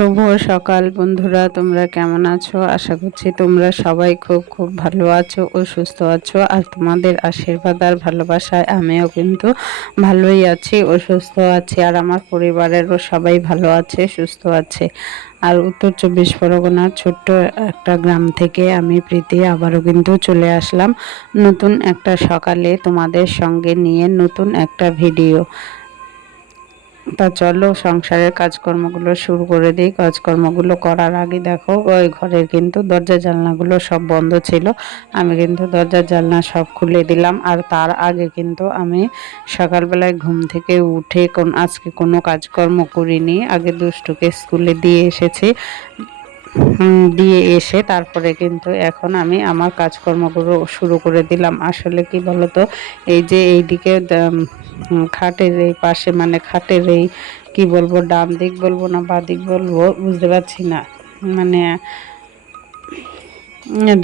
শুভ সকাল বন্ধুরা, তোমরা কেমন আছো? আশা করছি তোমরা সবাই খুব খুব ভালো আছো ও সুস্থ আছো। আর তোমাদের আশীর্বাদ আর ভালোবাসায় আমিও কিন্তু ভালোই আছি ও সুস্থ আছি। আর আমার পরিবারেরও সবাই ভালো আছে, সুস্থ আছে। আর উত্তর 24 পরগনার ছোট্ট একটা গ্রাম থেকে আমি প্রীতি আবারও কিন্তু চলে আসলাম নতুন একটা সকালে তোমাদের সঙ্গে নিয়ে নতুন একটা ভিডিও। তা চলো সংসারের কাজকর্মগুলো শুরু করে দিই। কাজকর্মগুলো করার আগে দেখো, ওই ঘরের কিন্তু দরজা জানলাগুলো সব বন্ধ ছিল। আমি কিন্তু দরজা জানলা সব খুলে দিলাম। আর তার আগে কিন্তু আমি সকালবেলায় ঘুম থেকে উঠে আজকে কোনো কাজকর্ম করিনি। আগে দুষ্টুকে স্কুলে দিয়ে এসেছি। দিয়ে এসে তারপরে কিন্তু এখন আমি আমার কাজকর্মগুলো শুরু করে দিলাম। আসলে কি বলতো, এই যে এইদিকে খাটের এই পাশে, মানে খাটের এই কি বলবো, ডান দিক বলবো না বাঁ দিক বলবো বুঝতে পারছি না, মানে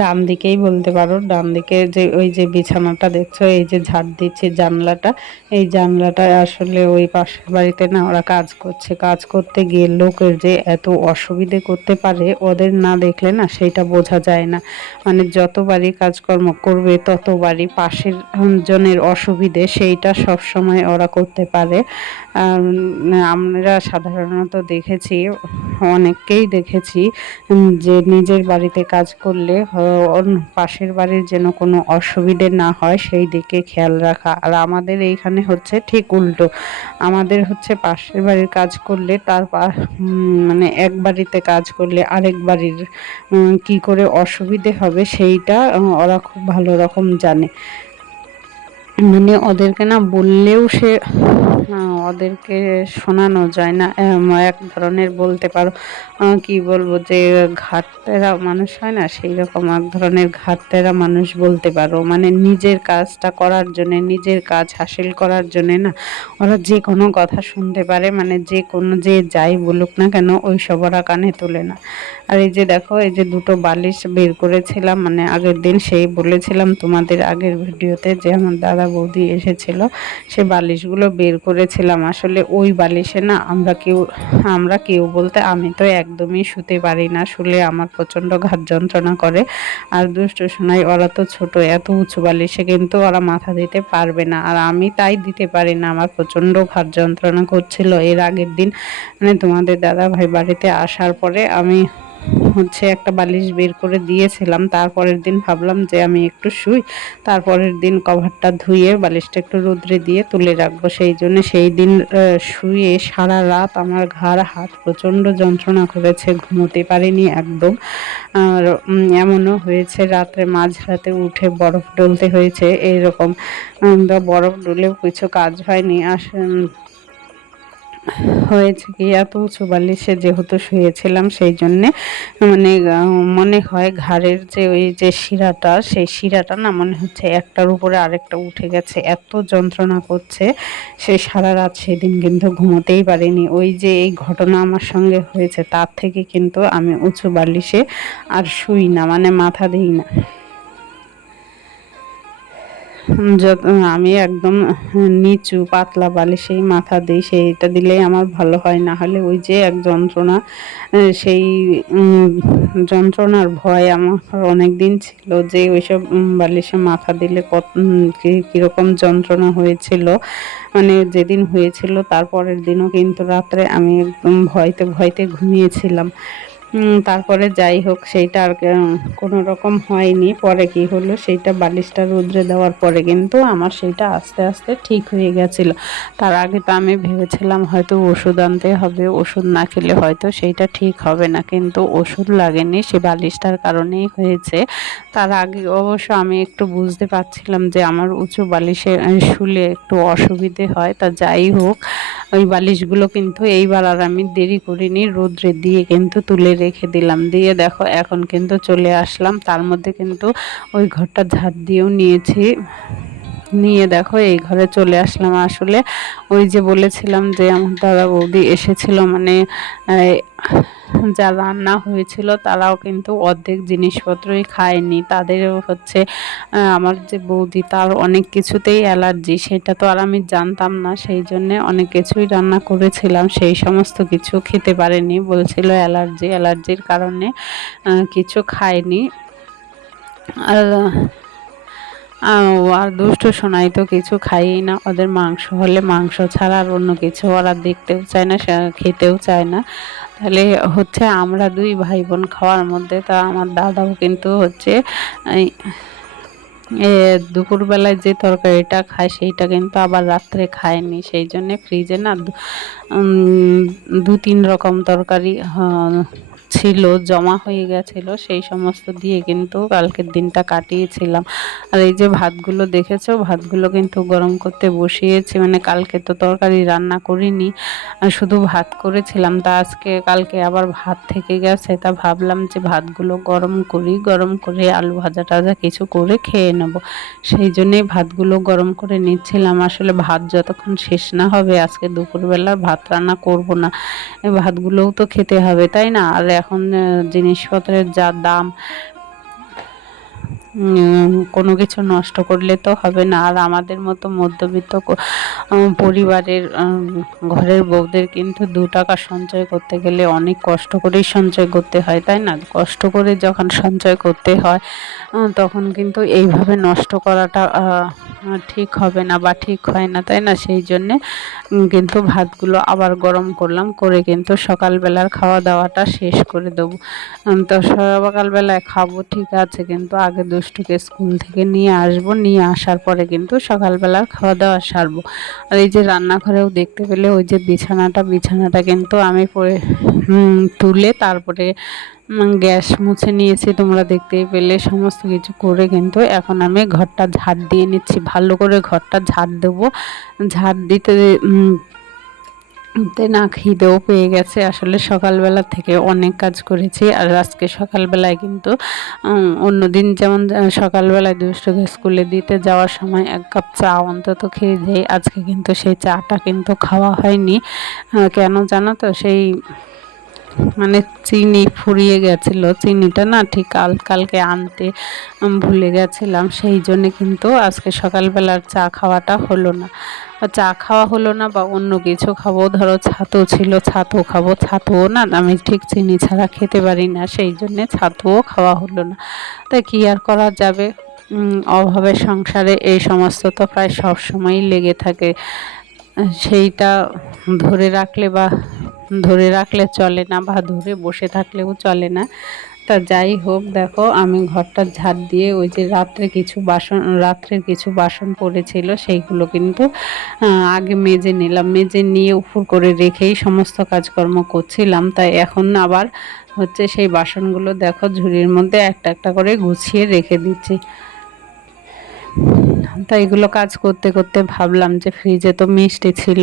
ডান দিকেই বলতে পারো। ডান দিকে যে ওই যে বিছানাটা দেখছো, এই যে ঝাড় দিচ্ছি জানলাটা, এই জানলাটা আসলে ওই পাশের বাড়িতে না ওরা কাজ করছে। কাজ করতে গিয়ে লোকের যে এত অসুবিধে করতে পারে, ওদের না দেখলে না সেইটা বোঝা যায় না। মানে যতবারই কাজকর্ম করবে ততবারই পাশের জনের অসুবিধে সেইটা সব সময় ওরা করতে পারে। আমরা সাধারণত দেখেছি, অনেককেই দেখেছি যে নিজের বাড়িতে কাজ করলে পাশের বাড়ির যেন কোনো অসুবিধে না হয় সেই দিকে খেয়াল রাখা। আর আমাদের এইখানে হচ্ছে ঠিক উল্টো। আমাদের হচ্ছে পাশের বাড়ির কাজ করলে মানে এক বাড়িতে কাজ করলে আরেক বাড়ির কি করে অসুবিধে হবে সেইটা ওরা খুব ভালো রকম জানে। মানে ওদেরকে না বললেও ওদেরকে শোনানো যায় না। এক ধরনের বলতে পারো, কি বলবো, যে ঘাটতেরা মানুষ হয় না, সেই রকম এক ধরনের ঘাটতেরা মানুষ বলতে পারো। মানে নিজের কাজটা করার জন্যে, নিজের কাজ হাসিল করার জন্যে না ওরা যে কোনো কথা শুনতে পারে। মানে যে যাই বলুক না কেন ওই সব ওরা কানে তোলে না। আর এই যে দেখো, এই যে দুটো বালিশ বের করেছিলাম, মানে আগের দিন সেই বলেছিলাম তোমাদের আগের ভিডিওতে যে আমার দাদা বৌদি এসেছিল, সে বালিশগুলো বের করেছিলাম। আসলে ওই বালিশে না আমরা কেউ বলতে আমি তো একদমই শুতে পারি না। শুলে আমার প্রচণ্ড ঘাড় যন্ত্রণা করে। আর দুষ্টু শোনাই, ওরা তো ছোট, এত উঁচু বালিশে কিন্তু ওরা মাথা দিতে পারবে না। আর আমি তাই দিতে পারি না, আমার প্রচণ্ড ঘাড় যন্ত্রণা করছিল এর আগের দিন। মানে তোমাদের দাদা ভাই বাড়িতে আসার পরে আমি হচ্ছে একটা বালিশ বের করে দিয়েছিলাম। তারপরের দিন ভাবলাম যে আমি একটু শুই, তারপরের দিন কভারটা ধুয়ে বালিশটা একটু রোদ্রে দিয়ে তুলে রাখবো। সেই জন্য সেই দিন শুয়ে সারা রাত আমার ঘাড় হাত প্রচণ্ড যন্ত্রণা করেছে, ঘুমোতে পারিনি একদম। আর এমনও হয়েছে রাত্রে মাঝরাতে উঠে বরফ ডলতে হয়েছে এইরকম। বরফ ডলেও কিছু কাজ হয়নি। হয়েছে কি, এত উঁচু বালিশে যেহেতু শুয়েছিলাম সেই জন্যে মানে মনে হয় ঘাড়ের যে ওই যে শিরাটা, সেই শিরাটা না মনে হচ্ছে একটার উপরে আরেকটা উঠে গেছে, এত যন্ত্রণা করছে। সেই সারা রাত সেদিন কিন্তু ঘুমোতেই পারিনি। ওই যে এই ঘটনা আমার সঙ্গে হয়েছে তার থেকে কিন্তু আমি উঁচু বালিশে আর শুই না, মানে মাথা দিই না। যত আমি একদম নিচু পাতলা বালিশেই মাথা দিই, সেইটা দিলেই আমার ভালো হয়। না হলে ওই যে এক যন্ত্রণা, সেই যন্ত্রণার ভয় আমার অনেক দিন ছিল যে ওইসব বালিশে মাথা দিলে কীরকম যন্ত্রণা হয়েছিল। মানে যেদিন হয়েছিল তারপরের দিনও কিন্তু রাত্রে আমি একদম ভয়তে ভয়তে ঘুমিয়েছিলাম। তারপরে যাই হোক, সেইটা আর কোনো রকম হয়নি। পরে কি হলো, সেইটা বালিশটা রোদ্রে দেওয়ার পরে কিন্তু আমার সেইটা আস্তে আস্তে ঠিক হয়ে গেছিলো। তার আগে তো আমি ভেবেছিলাম হয়তো ওষুধ আনতে হবে, ওষুধ না খেলে হয়তো সেইটা ঠিক হবে না, কিন্তু ওষুধ লাগেনি, সে বালিশটার কারণেই হয়েছে। তার আগে অবশ্য আমি একটু বুঝতে পারছিলাম যে আমার উঁচু বালিশে শুলে একটু অসুবিধে হয়। তা যাই হোক, ওই বালিশগুলো কিন্তু এইবার আর আমি দেরি করিনি, রোদ্রে দিয়ে কিন্তু তুলে রেখে দিলাম। দিয়ে দেখো এখন কিন্তু চলে আসলাম, তার মধ্যে কিন্তু ওই ঘরটা ঝাড় দিয়েও নিয়েছি। নিয়ে দেখো এই ঘরে চলে আসলাম। আসলে ওই যে বলেছিলাম যে আমার দাদা বৌদি এসেছিল, মানে যা রান্না হয়েছিল তারাও কিন্তু অর্ধেক জিনিসপত্রই খায়নি। তাদেরও হচ্ছে আমার যে বৌদি তার অনেক কিছুতেই অ্যালার্জি, সেটা তো আর আমি জানতাম না, সেই জন্যে অনেক কিছুই রান্না করেছিলাম, সেই সমস্ত কিছু খেতে পারেনি, বলছিল অ্যালার্জির কারণে কিছু খায়নি। আর আর দুষ্টু সোনাই তো কিছু খাইই না, ওদের মাংস হলে মাংস ছাড়া আর অন্য কিছু ওরা দেখতেও চায় না, খেতেও চায় না। তাহলে হচ্ছে আমরা দুই ভাই বোন খাওয়ার মধ্যে, তা আমার দাদাও কিন্তু হচ্ছে এই দুপুরবেলায় যে তরকারিটা খায় সেইটা কিন্তু আবার রাত্রে খায়নি, সেই জন্যে ফ্রিজে না দু তিন রকম তরকারি ছিল, জমা হয়ে গেছিলো, সেই সমস্ত দিয়ে কিন্তু কালকের দিনটা কাটিয়েছিলাম। আর এই যে ভাতগুলো দেখেছো, ভাতগুলো কিন্তু গরম করতে বসিয়েছি, মানে কালকে তো তরকারি রান্না করিনি, শুধু ভাত করেছিলাম, তা কালকে আবার ভাত থেকে গেছে, তা ভাবলাম যে ভাতগুলো গরম করি, গরম করে আলু ভাজা টাজা কিছু করে খেয়ে নেব, সেই জন্যেই ভাতগুলো গরম করে নিচ্ছিলাম। আসলে ভাত যতক্ষণ শেষ না হবে আজকে দুপুরবেলা ভাত রান্না করব না, এই ভাতগুলোও তো খেতে হবে, তাই না? আর এখন জিনিসপত্রের যা দাম, কোনো কিছু নষ্ট করলে তো হবে না। আর আমাদের মতো মধ্যবিত্ত পরিবারের ঘরের বউদের কিন্তু 2 টাকা সঞ্চয় করতে গেলে অনেক কষ্ট করেই সঞ্চয় করতে হয়, তাই না? কষ্ট করে যখন সঞ্চয় করতে হয় তখন কিন্তু এইভাবে নষ্ট করাটা ঠিক হবে না বা ঠিক হয় না, তাই না? সেই জন্যে কিন্তু ভাতগুলো আবার গরম করলাম, করে কিন্তু সকালবেলার খাওয়া দাওয়াটা শেষ করে দেবো। তো সকালবেলায় খাবো ঠিক আছে, কিন্তু আগে দুষ্টুকে স্কুল থেকে নিয়ে আসবো, নিয়ে আসার পরে কিন্তু সকালবেলার খাওয়া দাওয়া সারবো। আর এই যে রান্নাঘরেও দেখতে পেলে ওই যে বিছানাটা কিন্তু আমি তুলে তারপরে গ্যাস মুছে নিয়েছি, তোমরা দেখতেই পেলে, সমস্ত কিছু করে কিন্তু এখন আমি ঘরটা ঝাড় দিয়ে নিচ্ছি, ভালো করে ঘরটা ঝাড় দেবো। ঝাড় দিতে না খিদেও পেয়ে গেছে, আসলে সকালবেলা থেকে অনেক কাজ করেছি। আর আজকে সকালবেলায় কিন্তু অন্যদিন যেমন সকালবেলায় দুষ্টুকে স্কুলে দিতে যাওয়ার সময় 1 কাপ চা অন্তত খেয়ে যাই, আজকে কিন্তু সেই চাটা কিন্তু খাওয়া হয়নি। কেন জানো তো, সেই মানে চিনি ফুরিয়ে গেছিলো, চিনিটা না ঠিক কালকে আনতে ভুলে গেছিলাম, সেই জন্যে কিন্তু আজকে সকালবেলার চা খাওয়াটা হলো না। চা খাওয়া হলো না বা অন্য কিছু খাবো, ধরো ছাতু ছিল, ছাতু খাবো, ছাতুও না আমি ঠিক চিনি ছাড়া খেতে পারি না, সেই জন্যে ছাতুও খাওয়া হলো না। তাই কি আর করা যাবে, অভাবের সংসারে এই সমস্ত তো প্রায় সব সময়ই লেগে থাকে, সেইটা ধরে রাখলে চলে না, বা ধরে বসে থাকলেও চলে না। তা যাই হোক, দেখো আমি ঘরটা ঝাড় দিয়ে ওই যে রাত্রের কিছু বাসন পড়েছিল সেইগুলো কিন্তু আগে মেজে নিলাম, মেজে নিয়ে উপর করে রেখেই সমস্ত কাজকর্ম করছিলাম। তাই এখন আবার হচ্ছে সেই বাসনগুলো দেখো ঝুড়ির মধ্যে একটা একটা করে গুছিয়ে রেখে দিচ্ছি। তাই এগুলো কাজ করতে করতে ভাবলাম যে ফ্রিজে তো মিষ্টি ছিল,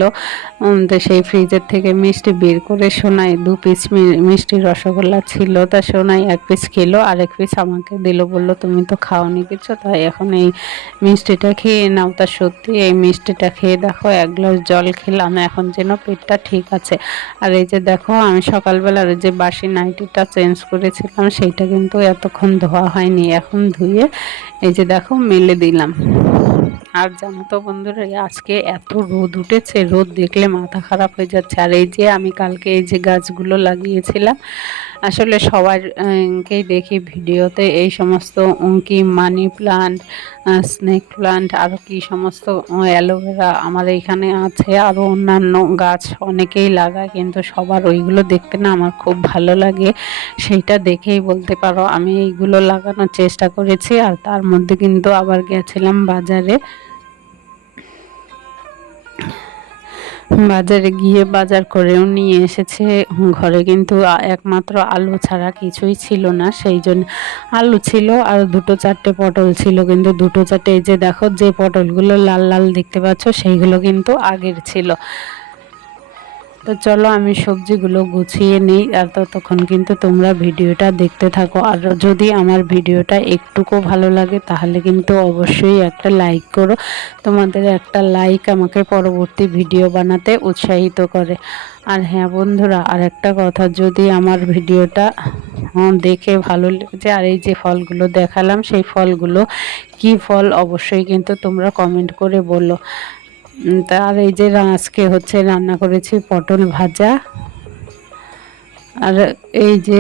তো সেই ফ্রিজের থেকে মিষ্টি বের করে সোনাই 2 পিস মিষ্টি রসগোল্লা ছিল, তা সোনাই 1 পিস খেলো, আর 1 পিস আমাকে দিল, বললো তুমি তো খাওনি কিছু, তাই এখন এই মিষ্টিটা খেয়ে নাও। তা সত্যি এই মিষ্টিটা খেয়ে দেখো 1 গ্লাস জল খেলাম, এখন যেন পেটটা ঠিক আছে। আর এই যে দেখো আমি সকালবেলার যে বাসি নাইটিটা চেঞ্জ করেছিলাম সেইটা কিন্তু এতক্ষণ ধোয়া হয়নি, এখন ধুয়ে এই যে দেখো মেলে দিলাম। আর জানো তো বন্ধুরা, আজকে এত রোদ উঠেছে, রোদ দেখলে মাথা খারাপ হয়ে যাচ্ছে। আর এই যে আমি কালকে এই যে গাছগুলো লাগিয়েছিলাম, আসলে সবাইকেই দেখি ভিডিওতে এই সমস্ত কি মানি প্লান্ট, স্নেক প্লান্ট, আরও কি সমস্ত অ্যালোভেরা আমার এইখানে আছে, আরও অন্যান্য গাছ অনেকেই লাগায়, কিন্তু সবার ওইগুলো দেখতে না আমার খুব ভালো লাগে, সেইটা দেখেই বলতে পারো আমি এইগুলো লাগানোর চেষ্টা করেছি। আর তার মধ্যে কিন্তু আবার গেছিলাম বাজারে গিয়ে বাজার করেও নিয়ে এসেছে। ঘরে কিন্তু একমাত্র আলু ছাড়া কিছুই ছিল না, সেই জন্য আলু ছিল আর 2-4টে পটল ছিল, কিন্তু 2-4টে এই যে দেখো যে পটলগুলো লাল লাল দেখতে পাচ্ছ সেইগুলো কিন্তু আগের ছিল। তো চলো আমি সবজিগুলো গুছিয়ে নিই, আর ততক্ষণ কিন্তু তোমরা ভিডিওটা দেখতে থাকো। আর যদি আমার ভিডিওটা একটুকু ভালো লাগে তাহলে কিন্তু অবশ্যই একটা লাইক করো। তোমাদের একটা লাইক আমাকে পরবর্তী ভিডিও বানাতে উৎসাহিত করে। আর হ্যাঁ বন্ধুরা, আর একটা কথা, যদি আমার ভিডিওটা দেখে ভালো লেগেছে, আর এই যে ফলগুলো দেখালাম সেই ফলগুলো কি ফল অবশ্যই কিন্তু তোমরা কমেন্ট করে বলো। আর এই যে আজকে হচ্ছে রান্না করেছি পটল ভাজা, আর এই যে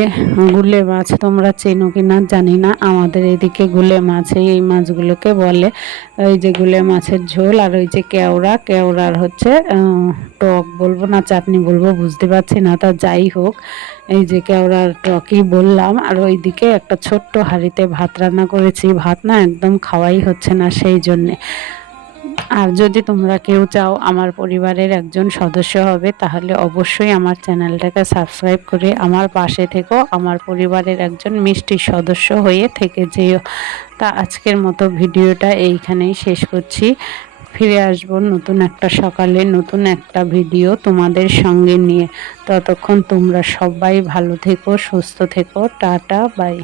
গুলে মাছ, তোমরা চেনো কিনা জানি না, আমাদের এদিকে গুলে মাছ এই মাছগুলোকে বলে। ওই যে গুলে মাছের ঝোল, আর ওই যে কেওড়ার হচ্ছে টক বলবো না চাটনি বলবো বুঝতে পারছি না, তা যাই হোক এই যে কেওড়ার টকই বললাম। আর ওইদিকে একটা ছোট্ট হাঁড়িতে ভাত রান্না করেছি, ভাত না একদম খাওয়াই হচ্ছে না সেই জন্যে। আর যদি তোমরা কেউ চাও আমার পরিবারের একজন সদস্য হবে, তাহলে অবশ্যই আমার চ্যানেলটাকে সাবস্ক্রাইব করে আমার পাশে থেকো, আমার পরিবারের একজন মিষ্টি সদস্য হয়ে থেকে যেও। তা আজকের মতো ভিডিওটা এইখানেই শেষ করছি। ফিরে আসবো নতুন একটা সকালে, নতুন একটা ভিডিও তোমাদের সঙ্গে নিয়ে। ততক্ষণ তোমরা সবাই ভালো থেকো, সুস্থ থেকো, টাটা বাই।